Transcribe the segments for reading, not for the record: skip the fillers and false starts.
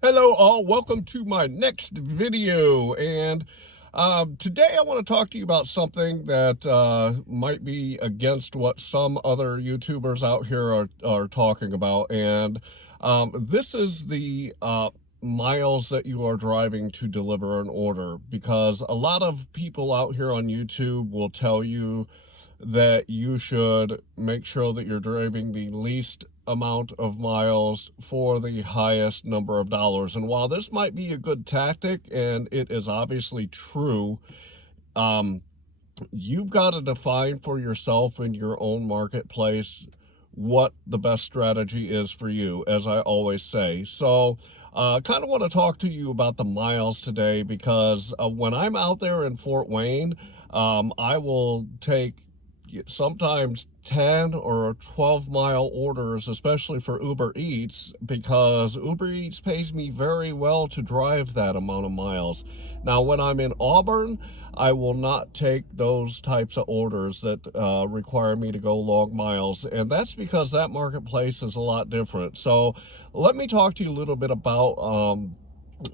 Hello all, welcome to my next video, and today I want to talk to you about something that might be against what some other YouTubers out here are talking about, and this is the miles that you are driving to deliver an order, because a lot of people out here on YouTube will tell you that you should make sure that you're driving the least amount of miles for the highest number of dollars. And while this might be a good tactic, and it is obviously true, you've got to define for yourself in your own marketplace what the best strategy is for you, as I always say. So kind of want to talk to you about the miles today, because when I'm out there in Fort Wayne, I will take sometimes 10 or 12-mile orders, especially for Uber Eats, because Uber Eats pays me very well to drive that amount of miles. Now, when I'm in Auburn, I will not take those types of orders that require me to go long miles, and that's because that marketplace is a lot different. So let me talk to you a little bit about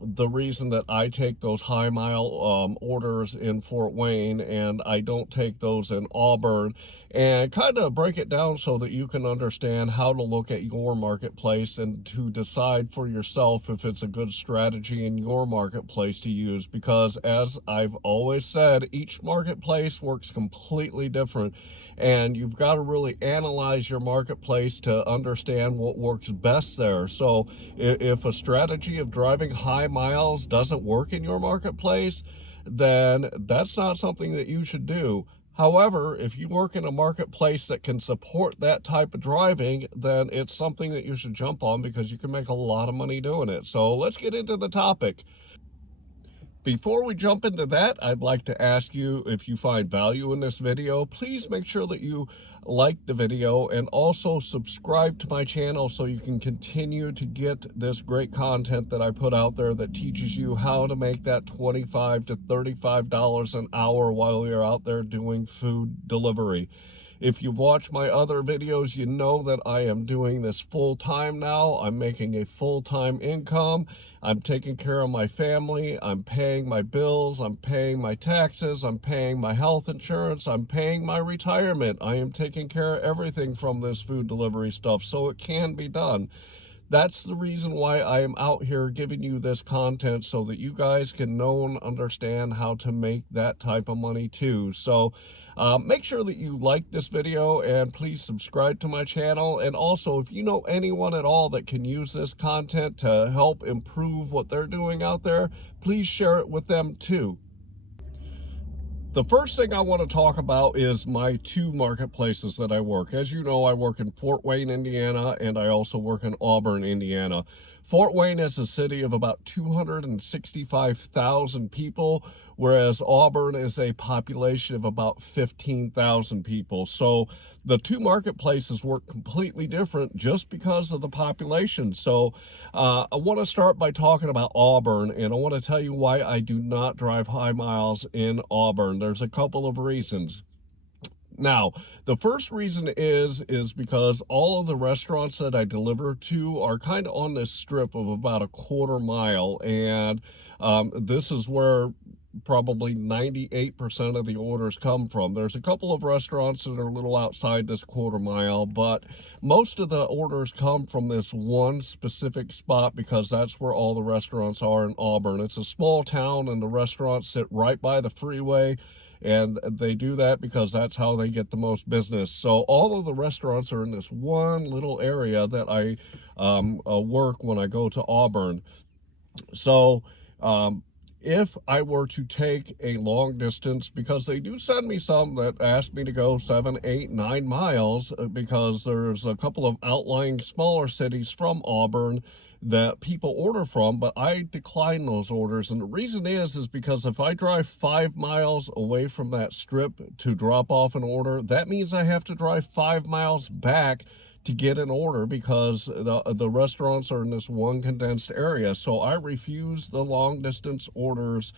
the reason that I take those high mile orders in Fort Wayne and I don't take those in Auburn, and kind of break it down so that you can understand how to look at your marketplace and to decide for yourself if it's a good strategy in your marketplace to use. Because as I've always said, each marketplace works completely different, and you've got to really analyze your marketplace to understand what works best there. So if a strategy of driving high miles doesn't work in your marketplace, then that's not something that you should do. However, if you work in a marketplace that can support that type of driving, then it's something that you should jump on, because you can make a lot of money doing it. So let's get into the topic. Before we jump into that, I'd like to ask you, if you find value in this video, please make sure that you like the video and also subscribe to my channel so you can continue to get this great content that I put out there that teaches you how to make that $25 to $35 an hour while you're out there doing food delivery. If you've watched my other videos, you know that I am doing this full-time now. I'm making a full-time income. I'm taking care of my family. I'm paying my bills. I'm paying my taxes. I'm paying my health insurance. I'm paying my retirement. I am taking care of everything from this food delivery stuff, so it can be done. That's the reason why I am out here giving you this content, so that you guys can know and understand how to make that type of money too. So make sure that you like this video, and please subscribe to my channel. And also, if you know anyone at all that can use this content to help improve what they're doing out there, please share it with them too. The first thing I want to talk about is my two marketplaces that I work. As you know, I work in Fort Wayne, Indiana, and I also work in Auburn, Indiana. Fort Wayne is a city of about 265,000 people, whereas Auburn is a population of about 15,000 people. So the two marketplaces work completely different just because of the population. So I want to start by talking about Auburn, and I want to tell you why I do not drive high miles in Auburn. There's a couple of reasons. Now, the first reason is because all of the restaurants that I deliver to are kind of on this strip of about a quarter mile, and this is where probably 98% of the orders come from. There's a couple of restaurants that are a little outside this quarter mile, but most of the orders come from this one specific spot, because that's where all the restaurants are in Auburn. It's a small town, and the restaurants sit right by the freeway, and they do that because that's how they get the most business. So all of the restaurants are in this one little area that I work when I go to Auburn. So if I were to take a long distance, because they do send me some that ask me to go 7, 8, 9 miles, because there's a couple of outlying smaller cities from Auburn that people order from, but I decline those orders. And the reason is because if I drive 5 miles away from that strip to drop off an order, that means I have to drive 5 miles back to get an order, because the restaurants are in this one condensed area. So I refuse the long distance orders,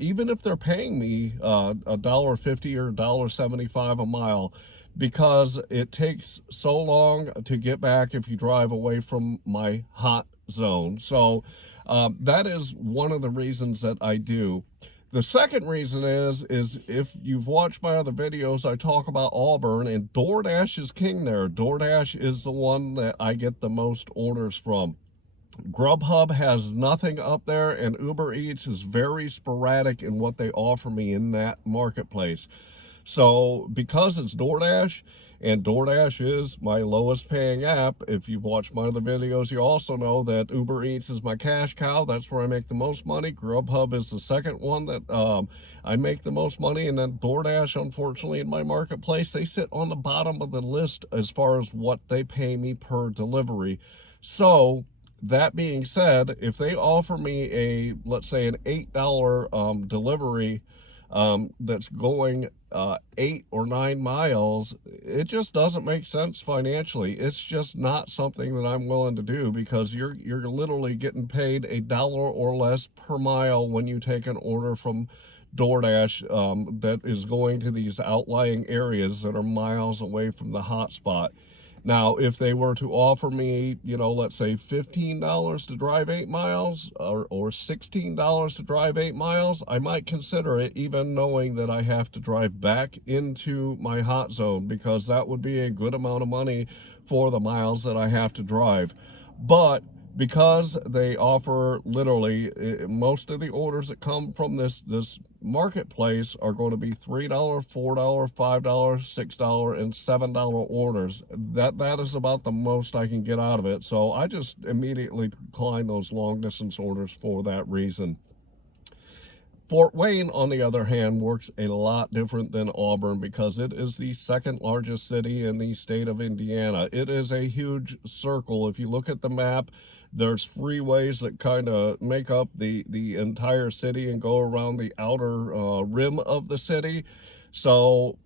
even if they're paying me $1.50 or $1.75 a mile, because it takes so long to get back if you drive away from my hot zone. So that is one of the reasons that I do. The second reason is if you've watched my other videos, I talk about Auburn, and DoorDash is king there. DoorDash is the one that I get the most orders from. GrubHub has nothing up there, and Uber Eats is very sporadic in what they offer me in that marketplace. So because it's DoorDash, and DoorDash is my lowest paying app, if you've watched my other videos, you also know that Uber Eats is my cash cow. That's where I make the most money. GrubHub is the second one that I make the most money. And then DoorDash, unfortunately, in my marketplace, they sit on the bottom of the list as far as what they pay me per delivery. So that being said, if they offer me let's say an $8 delivery that's going 8 or 9 miles, it just doesn't make sense financially. It's just not something that I'm willing to do, because you're literally getting paid $1 or less per mile when you take an order from DoorDash that is going to these outlying areas that are miles away from the hotspot. Now, if they were to offer me, let's say $15 to drive 8 miles or $16 to drive 8 miles, I might consider it, even knowing that I have to drive back into my hot zone, because that would be a good amount of money for the miles that I have to drive. But because they offer literally most of the orders that come from this marketplace are going to be $3, $4, $5, $6, and $7 orders. That is about the most I can get out of it. So I just immediately decline those long distance orders for that reason. Fort Wayne, on the other hand, works a lot different than Auburn, because it is the second largest city in the state of Indiana. It is a huge circle. If you look at the map, there's freeways that kind of make up the entire city and go around the outer rim of the city. So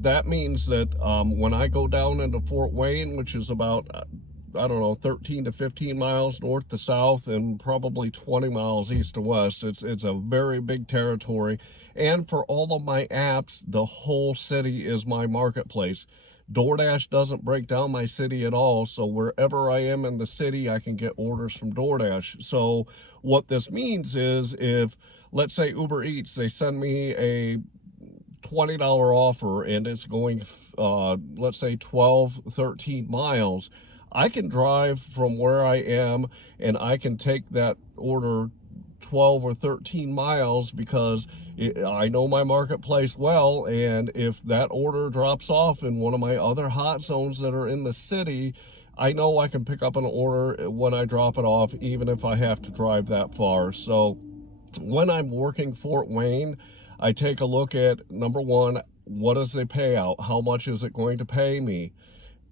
that means that when I go down into Fort Wayne, which is about 13 to 15 miles north to south and probably 20 miles east to west. It's a very big territory. And for all of my apps, the whole city is my marketplace. DoorDash doesn't break down my city at all, so wherever I am in the city, I can get orders from DoorDash. So what this means is, if, let's say, Uber Eats, they send me a $20 offer and it's going, let's say, 12, 13 miles, I can drive from where I am and I can take that order 12 or 13 miles, because I know my marketplace well, and if that order drops off in one of my other hot zones that are in the city, I know I can pick up an order when I drop it off, even if I have to drive that far. So when I'm working Fort Wayne, I take a look at, number one, what is the payout? How much is it going to pay me?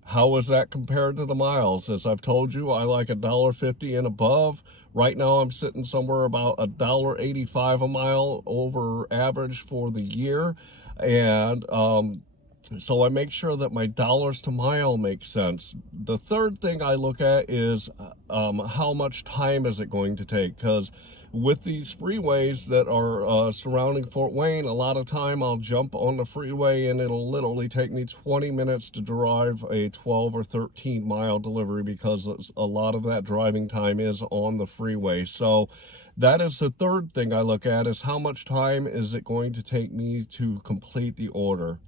How is that compared to the miles? As I've told you, I like $1.50 and above. Right now, I'm sitting somewhere about $1.85 a mile over average for the year. And so I make sure that my dollars to mile makes sense. The third thing I look at is how much time is it going to take? Because with these freeways that are surrounding Fort Wayne, a lot of time I'll jump on the freeway and it'll literally take me 20 minutes to drive a 12 or 13 mile delivery, because a lot of that driving time is on the freeway. So that is the third thing I look at, is how much time is it going to take me to complete the order.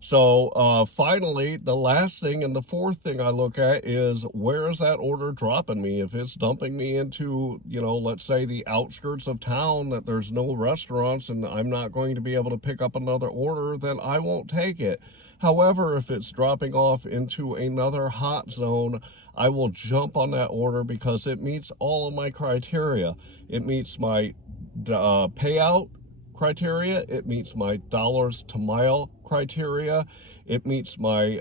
So finally, the last thing and the fourth thing I look at is, where is that order dropping me? If it's dumping me into, let's say the outskirts of town that there's no restaurants and I'm not going to be able to pick up another order, then I won't take it. However, if it's dropping off into another hot zone, I will jump on that order, because it meets all of my criteria. It meets my payout criteria, it meets my dollars to mile criteria, it meets my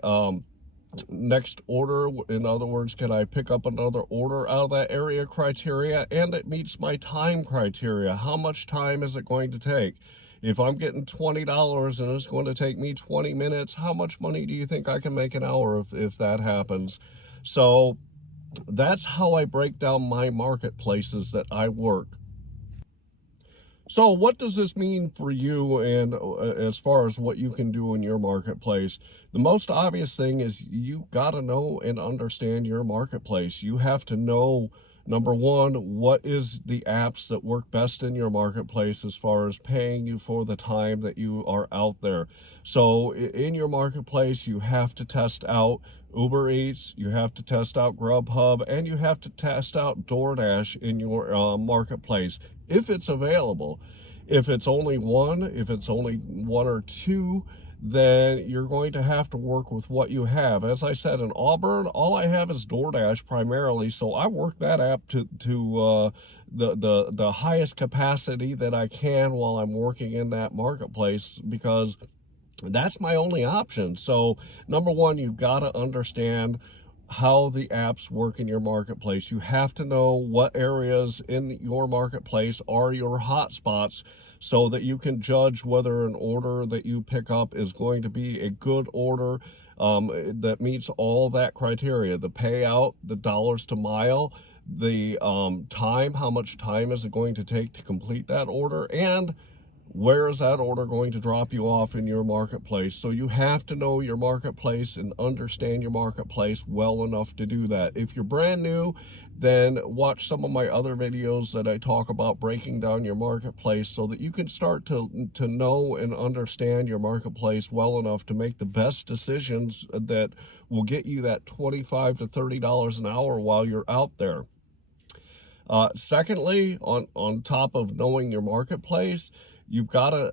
next order, in other words, can I pick up another order out of that area criteria, and it meets my time criteria. How much time is it going to take? If I'm getting $20 and it's going to take me 20 minutes, how much money do you think I can make an hour if that happens? So that's how I break down my marketplaces that I work. So what does this mean for you, and as far as what you can do in your marketplace? The most obvious thing is you got to know and understand your marketplace. You have to know, number one, what is the apps that work best in your marketplace as far as paying you for the time that you are out there. So in your marketplace, you have to test out Uber Eats, you have to test out GrubHub, and you have to test out DoorDash in your marketplace if it's available. If it's only one or two, then you're going to have to work with what you have. As I said, in Auburn, all I have is DoorDash primarily, so I work that app to the highest capacity that I can while I'm working in that marketplace, because that's my only option. So number one, you've got to understand how the apps work in your marketplace. You have to know what areas in your marketplace are your hot spots, so that you can judge whether an order that you pick up is going to be a good order that meets all that criteria: the payout, the dollars to mile, the time, how much time is it going to take to complete that order, and where is that order going to drop you off in your marketplace. So you have to know your marketplace and understand your marketplace well enough to do that. If you're brand new, then watch some of my other videos that I talk about breaking down your marketplace, so that you can start to know and understand your marketplace well enough to make the best decisions that will get you that $25 to $30 an hour while you're out there. Secondly, on top of knowing your marketplace, you've got to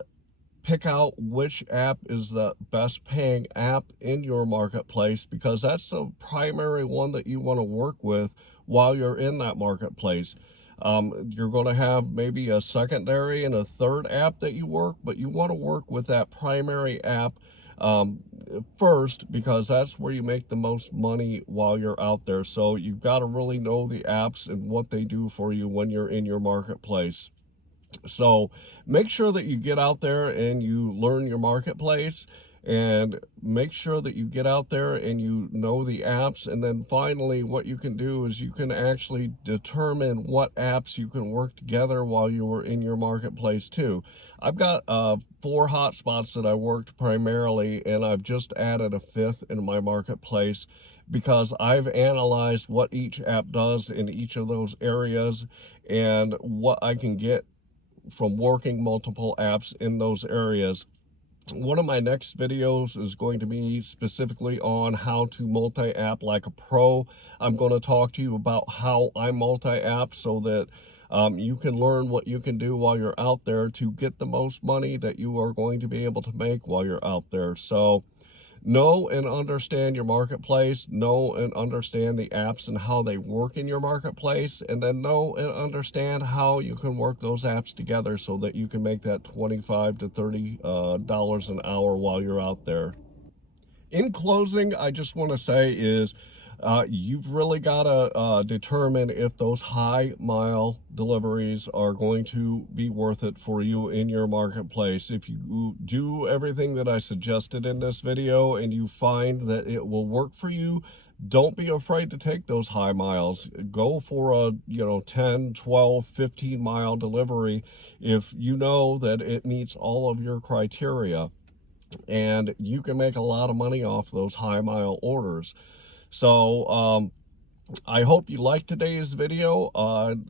pick out which app is the best paying app in your marketplace, because that's the primary one that you want to work with while you're in that marketplace. You're going to have maybe a secondary and a third app that you work, but you want to work with that primary app first, because that's where you make the most money while you're out there. So you've got to really know the apps and what they do for you when you're in your marketplace. So make sure that you get out there and you learn your marketplace, and make sure that you get out there and you know the apps. And then finally, what you can do is you can actually determine what apps you can work together while you were in your marketplace too. I've got 4 hotspots that I worked primarily, and I've just added a 5th in my marketplace, because I've analyzed what each app does in each of those areas and what I can get from working multiple apps in those areas. One of my next videos is going to be specifically on how to multi-app like a pro. I'm going to talk to you about how I multi-app, so that you can learn what you can do while you're out there to get the most money that you are going to be able to make while you're out there. So know and understand your marketplace, know and understand the apps and how they work in your marketplace, and then know and understand how you can work those apps together so that you can make that $25 to $30 an hour while you're out there. In closing, I just want to say is you've really got to determine if those high mile deliveries are going to be worth it for you in your marketplace. If you do everything that I suggested in this video and you find that it will work for you, don't be afraid to take those high miles. Go for a 10, 12, 15 mile delivery if you know that it meets all of your criteria, and you can make a lot of money off those high mile orders. So I hope you liked today's video.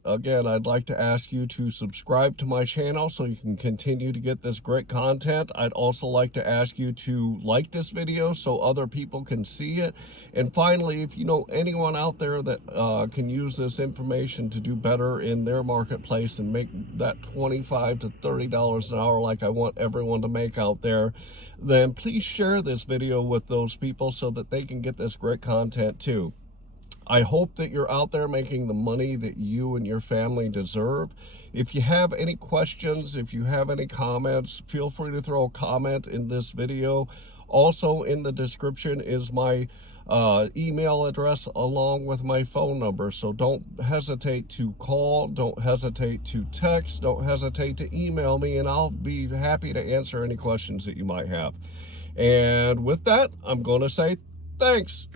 Again, I'd like to ask you to subscribe to my channel so you can continue to get this great content. I'd also like to ask you to like this video so other people can see it. And finally, if you know anyone out there that can use this information to do better in their marketplace and make that $25 to $30 an hour like I want everyone to make out there, then please share this video with those people so that they can get this great content too. I hope that you're out there making the money that you and your family deserve. If you have any questions, if you have any comments, feel free to throw a comment in this video. Also in the description is my email address along with my phone number. So don't hesitate to call, don't hesitate to text, don't hesitate to email me, and I'll be happy to answer any questions that you might have. And with that, I'm going to say thanks.